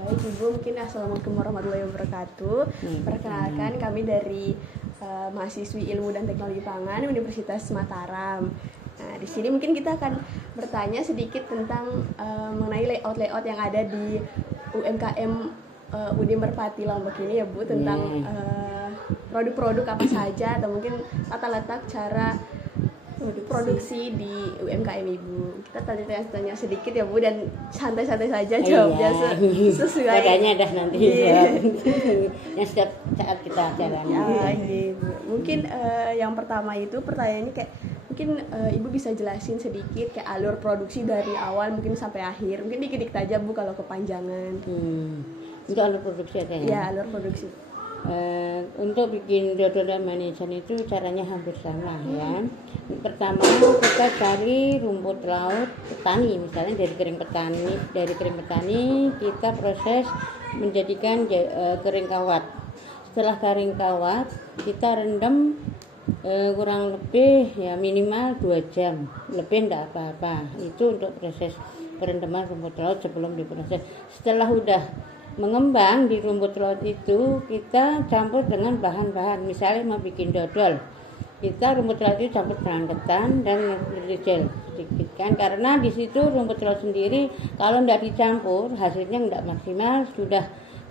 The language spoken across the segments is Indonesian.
Baik Ibu, mungkin Assalamualaikum warahmatullahi wabarakatuh. Perkenalkan kami dari mahasiswi Ilmu dan Teknologi Pangan Universitas Mataram. Nah, di sini mungkin kita akan bertanya sedikit tentang mengenai layout yang ada di UMKM UD Merpati Lombok ini ya Bu, tentang produk-produk apa saja atau mungkin tata letak cara produksi di UMKM Ibu. Kita tanya sedikit ya Bu, dan santai-santai saja jawabnya sesuai. Makanya dah nanti yang setiap saat kita jalan. Ya, Bu. Mungkin yang pertama itu pertanyaannya kayak mungkin Ibu bisa jelasin sedikit kayak alur produksi dari awal mungkin sampai akhir. Mungkin dikit-dikit aja Bu kalau kepanjangan. Untuk alur produksi ada ya? Ya, alur produksi. Untuk bikin dodol dan manisan itu caranya hampir sama ya. Pertama kita cari rumput laut petani, misalnya dari kering petani kita proses menjadikan kering kawat. Setelah kering kawat kita rendam kurang lebih ya minimal 2 jam, lebih enggak apa-apa. Itu untuk proses perendaman rumput laut sebelum diproses. Setelah udah mengembang di rumput laut itu kita campur dengan bahan-bahan, misalnya mau bikin dodol kita rumput laut itu campur dengan ketan dan gel sedikit kan, karena di situ rumput laut sendiri kalau tidak dicampur hasilnya tidak maksimal.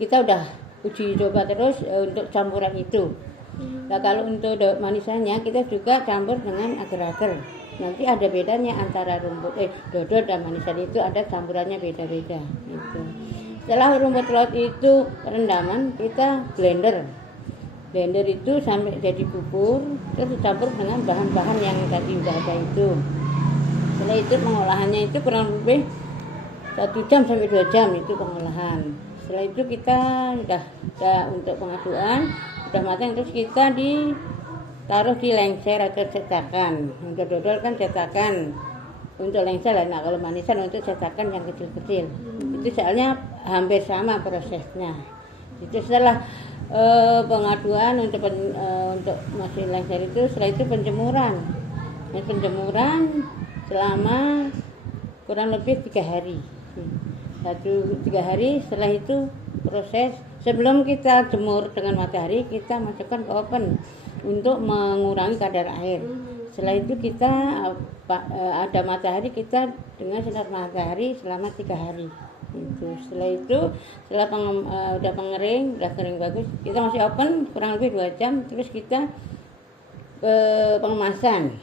Kita udah uji coba terus untuk campuran itu. Nah kalau untuk manisannya kita juga campur dengan agar-agar. Nanti ada bedanya antara dodol dan manisan itu ada campurannya beda-beda gitu. Setelah rumput laut itu rendaman, kita blender itu sampai jadi bubur, terus dicampur dengan bahan-bahan yang tadi udah ada itu. Setelah itu pengolahannya itu kurang lebih 1 jam sampai 2 jam itu pengolahan. Setelah itu kita udah untuk pengaduan udah matang, terus kita ditaruh di lengser atau cetakan. Untuk dodol kan cetakan, untuk lengser lah. Nah kalau manisan untuk cetakan yang kecil-kecil. Itu soalnya hampir sama prosesnya. Itu setelah pengaduan untuk mesin lengser itu, setelah itu penjemuran selama kurang lebih 3 hari. 3 hari. Setelah itu proses sebelum kita jemur dengan matahari kita masukkan ke oven untuk mengurangi kadar air. Setelah itu kita ada matahari, kita dengan sinar matahari selama 3 hari. Setelah udah kering bagus, kita masih oven kurang lebih 2 jam. Terus kita pengemasan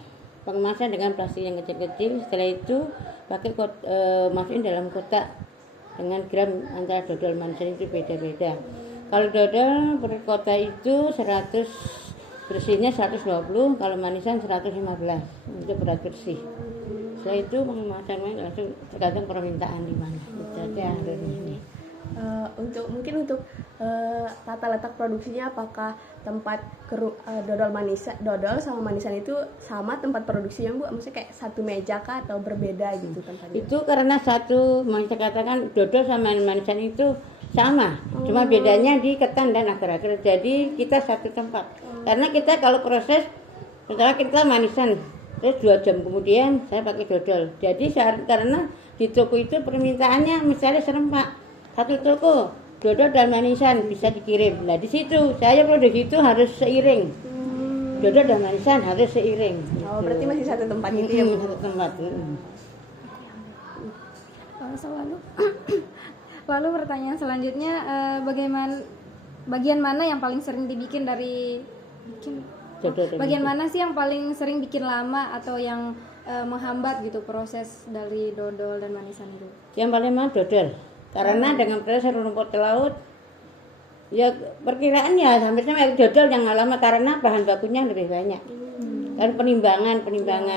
dengan plastik yang kecil-kecil. Setelah itu masukin dalam kotak dengan gram. Antara dodol manisan itu beda-beda. Kalau dodol per kotak itu 100, bersihnya 120, kalau manisan 115 untuk berat bersih. Setelah itu pengemasan langsung tergantung permintaan di mana. Untuk tata letak produksinya, apakah tempat dodol sama manisan itu sama tempat produksinya Bu? Maksudnya kayak satu meja kah atau berbeda gitu tempatnya? Itu karena satu, saya katakan dodol sama manisan itu sama, cuma bedanya di ketan dan agar-agar. Jadi kita satu tempat. Karena kita kalau proses pertama kita manisan, terus 2 jam kemudian saya pakai dodol. Jadi karena di toko itu permintaannya misalnya serempak, satu toko dodol dan manisan bisa dikirim. Nah di situ saya produksi itu harus seiring. Dodol dan manisan harus seiring. Oh, berarti masih satu tempat itu ya Bu? Satu tempat. Lalu pertanyaan selanjutnya, bagian mana yang paling sering dibikin bagian mana sih yang paling sering bikin lama atau yang menghambat gitu proses dari dodol dan manisan itu? Yang paling lama dodol, karena dengan proses rumput laut ya perkiraan ya hampir sama dodol yang lama karena bahan bakunya lebih banyak. Dan penimbangan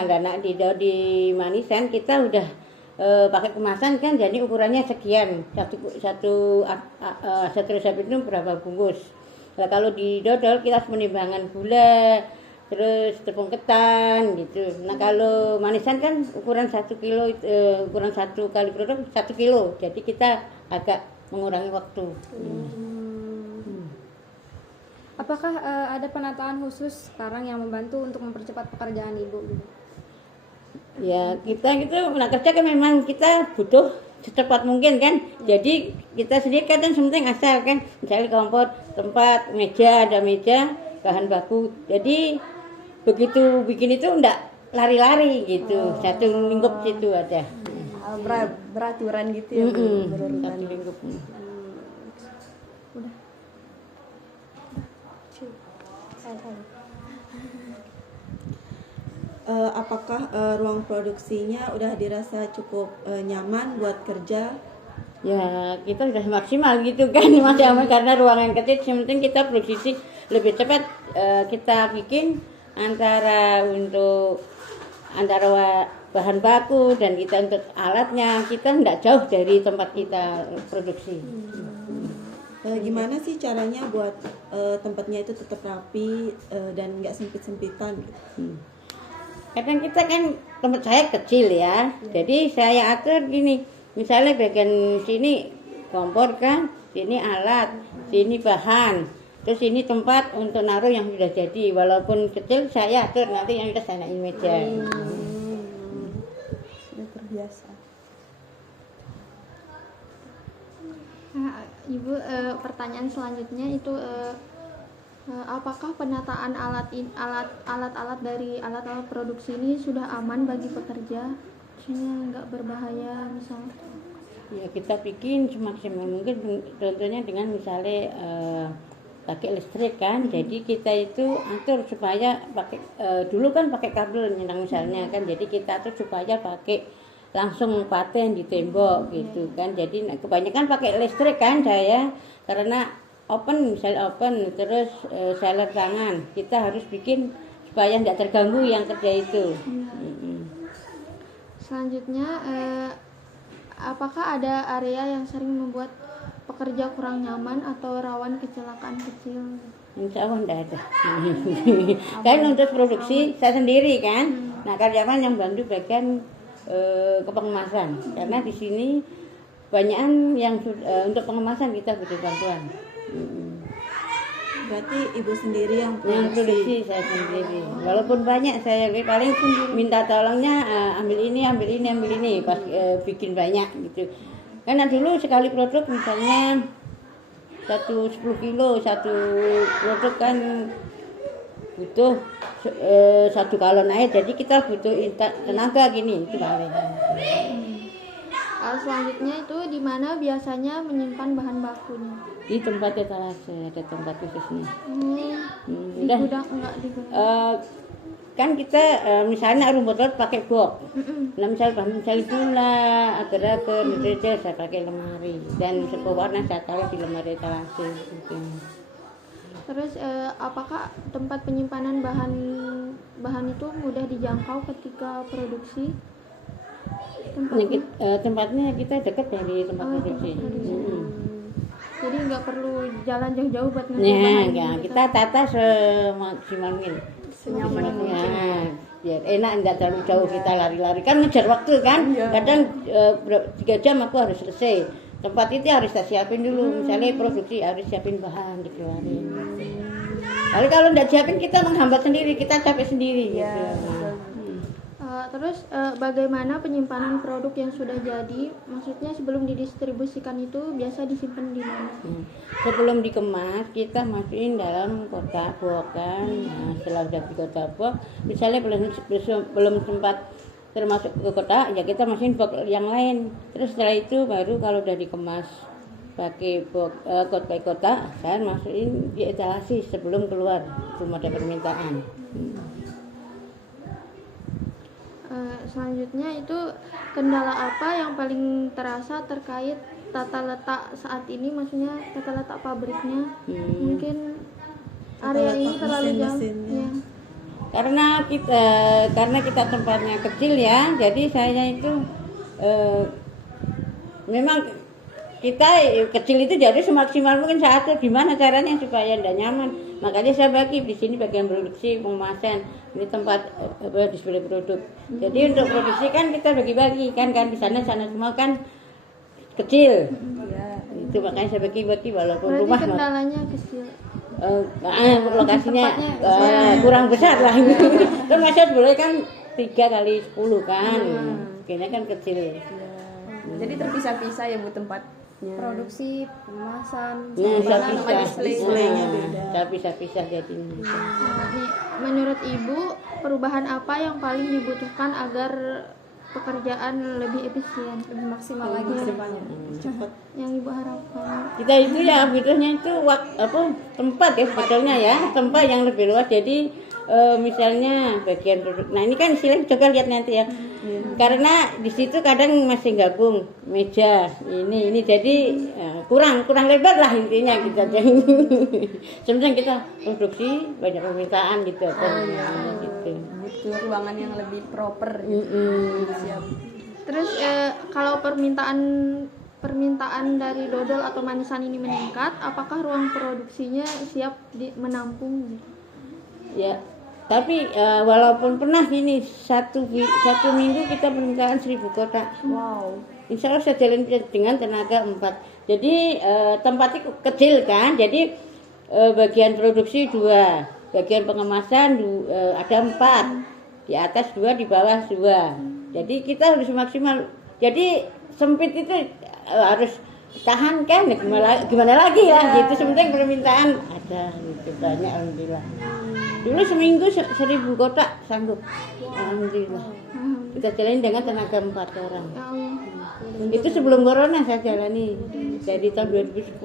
dan di manisan kita udah pakai kemasan kan, jadi ukurannya sekian, satu resep itu berapa bungkus. Nah, kalau di dodol kita harus penimbangan gula, terus tepung ketan gitu. Nah kalau manisan kan ukuran 1 kilo, ukuran 1 kali produk 1 kilo, jadi kita agak mengurangi waktu. Apakah ada penataan khusus sekarang yang membantu untuk mempercepat pekerjaan Ibu? Ya kita gitu kerja kan memang kita butuh secepat mungkin kan. Jadi kita sendiri kan penting asal kan, misalnya kompor, tempat, meja, ada meja, bahan baku. Jadi begitu bikin itu enggak lari-lari gitu, satu lingkup situ ada. Beraturan gitu ya, Bu, berurutan. Satu lingkup. Udah. Apakah ruang produksinya udah dirasa cukup nyaman buat kerja? Ya kita sudah maksimal gitu kan, masih aman karena ruangan kecil. Yang penting kita produksi lebih cepat. Kita bikin antara bahan baku dan kita untuk alatnya, kita tidak jauh dari tempat kita produksi. Gimana sih caranya buat tempatnya itu tetap rapi dan nggak sempit-sempitan gitu? Kadang kita kan tempat saya kecil ya, jadi saya atur gini, misalnya bagian sini kompor kan, sini alat, sini bahan, terus ini tempat untuk naruh yang sudah jadi. Walaupun kecil saya atur, nanti yang kita sanain meja. Udah terbiasa. Nah, Ibu, pertanyaan selanjutnya itu apakah penataan alat-alat dari alat-alat produksi ini sudah aman bagi pekerja? Maksudnya nggak berbahaya misalnya? Ya kita bikin semaksimal mungkin, contohnya dengan misalnya pakai listrik kan, jadi kita itu atur supaya pakai dulu kan pakai kabel nyentang misalnya kan, jadi kita atur supaya pakai langsung paten di tembok gitu kan. Jadi kebanyakan pakai listrik kan saya, karena open misalnya open terus seller tangan, kita harus bikin supaya tidak terganggu yang kerja itu. Selanjutnya, apakah ada area yang sering membuat pekerja kurang nyaman atau rawan kecelakaan kecil? Insya Allah tidak ada. Kan untuk produksi saya sendiri kan. Nah karyawan yang bantu bagian kepengemasan, karena di sini banyak yang untuk pengemasan kita butuh bantuan. Berarti ibu sendiri yang produksi saya sendiri. Walaupun banyak saya paling minta tolongnya ambil ini pas bikin banyak gitu. Karena dulu sekali produk misalnya 10 kilo satu produk kan butuh 1 galon air, jadi kita butuh tenaga gini itu paling. Selanjutnya itu di mana biasanya menyimpan bahan bakunya? Di tempat etalase, ada tempat khususnya. Di gudang enggak di gudang? Kan kita misalnya rumput laut pakai box. Nah misalnya gula, agar-agar, deterjen saya pakai lemari, dan sepewarna saya taruh di lemari etalase. Gitu. Terus apakah tempat penyimpanan bahan itu mudah dijangkau ketika produksi? Tempatnya kita dekat dari tempat produksi. Jadi nggak perlu jalan jauh-jauh buat ngambil Nah, bahan. enggak, kita tata semaksimal mungkin. Senyaman mungkin. Biar enak, enggak terlalu jauh kita lari-lari. Kan ngejar waktu kan. Kadang 3 jam aku harus selesai. Tempat itu harus kita siapin dulu. Misalnya produksi harus siapin bahan, dikeluarin. Lalu kalau enggak siapin kita menghambat sendiri, kita capek sendiri gitu. Terus bagaimana penyimpanan produk yang sudah jadi? Maksudnya sebelum didistribusikan itu biasa disimpan di mana? Sebelum dikemas kita masukin dalam kotak box kan. Nah, setelah udah di kotak box, misalnya belum sempat termasuk ke kotak, ya kita masukin box yang lain. Terus setelah itu baru kalau udah dikemas pakai box kotak, saya masukin di etalase sebelum keluar, belum ada permintaan. Selanjutnya itu kendala apa yang paling terasa terkait tata letak saat ini, maksudnya tata letak pabriknya? Mungkin area ini terlalu jauh. Ya. Karena kita tempatnya kecil ya, jadi saya itu memang kita kecil itu jadi semaksimal mungkin satu. Gimana caranya supaya tidak nyaman? Makanya saya bagi di sini bagian produksi, pengemasan, ini tempat display produk. Jadi untuk produksi kan kita bagi-bagi kan di sana semua kan kecil. Itu makanya saya bagi-bagi walaupun Berarti rumah kendalanya kecil. Lokasinya kurang besar lah. Kan masih boleh kan 3 kali 10 kan. Kayaknya kan kecil. Jadi terpisah-pisah ya Bu tempatnya. Produksi, pengemasan, Nah, sama bisa displaynya beda. Bisa jadinya. Nih, menurut Ibu, perubahan apa yang paling dibutuhkan agar pekerjaan lebih efisien? lebih maksimal lagi ke depannya. Cepat. Yang Ibu harapkan? Kita itu ya butuhnya itu tempat ya sebetulnya ya, tempat yang lebih luas. Jadi misalnya bagian produk. Nah ini kan istilahnya coba lihat nanti ya. Karena di situ kadang masih gabung meja ini jadi kurang lebar lah intinya kita. Sebenarnya kita produksi banyak permintaan gitu. Gitu. Butuh ruangan yang lebih proper gitu. Siap. Terus kalau permintaan dari dodol atau manisan ini meningkat, apakah ruang produksinya siap menampung? Ya, tapi walaupun pernah gini satu minggu kita permintaan 1.000 kotak. Wow. Insya Allah saya jalan dengan tenaga 4. Jadi tempatnya kecil kan, jadi bagian produksi 2, bagian pengemasan ada 4, di atas 2, di bawah 2. Jadi kita harus maksimal. Jadi sempit itu harus tahan kan, gimana lagi ya, gitu. Sebenarnya permintaan ada gitu banyak alhamdulillah. Dulu seminggu 1.000 kotak sanggup, alhamdulillah. Kita jalani dengan tenaga 4 orang. Itu sebelum corona saya jalani dari tahun 2010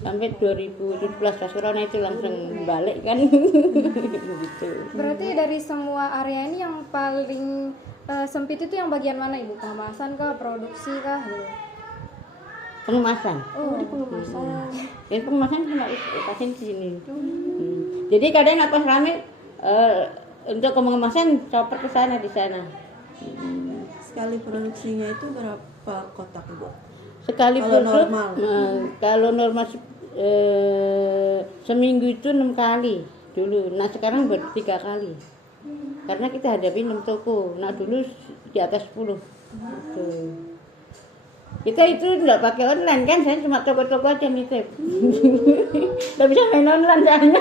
sampai 2017 pas corona itu langsung balik kan. Gitu. Berarti dari semua area ini yang paling sempit itu yang bagian mana Ibu? Pengemasan kah, produksi kah? Gitu. Pengemasan. Oh, di pengemasan. Dan pengemasan cuma pasien di sini. Jadi kadang pas rame untuk pengemasan chopper ke sana di sana. Sekali produksinya itu berapa kotak Bu? Sekali Kalau produk, normal? kalau normal seminggu itu 6 kali dulu. Nah sekarang baru 3 kali. Karena kita hadapi 6 toko. Nah dulu di atas 10. Gitu. Kita itu nggak pakai online kan, saya cuma toko-toko aja nitip. Nggak bisa main online soalnya.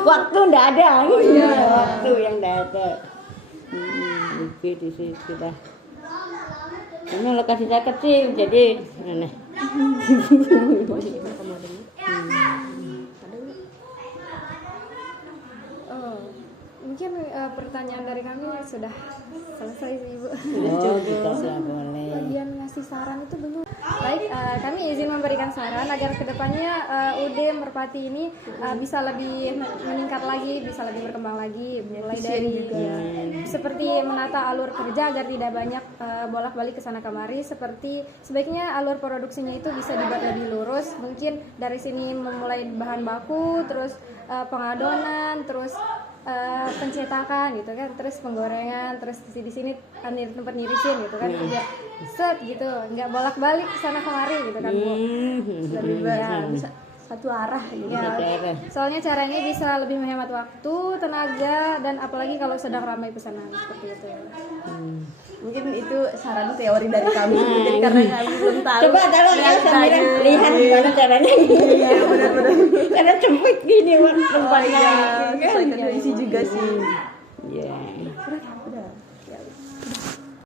Waktu nggak ada. Waktu yang nggak ada. Itu di situ dah. Ini lokasi saya kecil, jadi aneh. Oh, mungkin pertanyaan dari kami sudah selesai sih Ibu. Oh, kita sudah boleh. Bagian ngasih saran itu belum. Baik, kami izin memberikan saran agar kedepannya UD Merpati ini bisa lebih meningkat lagi, bisa lebih berkembang lagi, mulai dari seperti menata alur kerja agar tidak banyak bolak-balik ke sana kemari. Seperti sebaiknya alur produksinya itu bisa dibuat lebih lurus. Mungkin dari sini memulai bahan baku, terus pengadonan, terus pencetakan gitu kan, terus penggorengan, terus di sini tempat nirisin gitu kan, biar set gitu, nggak bolak-balik sana kemari gitu kan Bu. Lebih bisa satu arah gitu. Ya, soalnya caranya bisa lebih menghemat waktu, tenaga, dan apalagi kalau sedang ramai pesanan seperti itu. Mungkin itu saran teori dari kami, jadi karena kami belum tahu. Coba kalau ya Samira lihat gimana caranya. Iya benar-benar. Karena sempit gini tempatnya. Sesuai tradisi juga sih. Iya. Udah.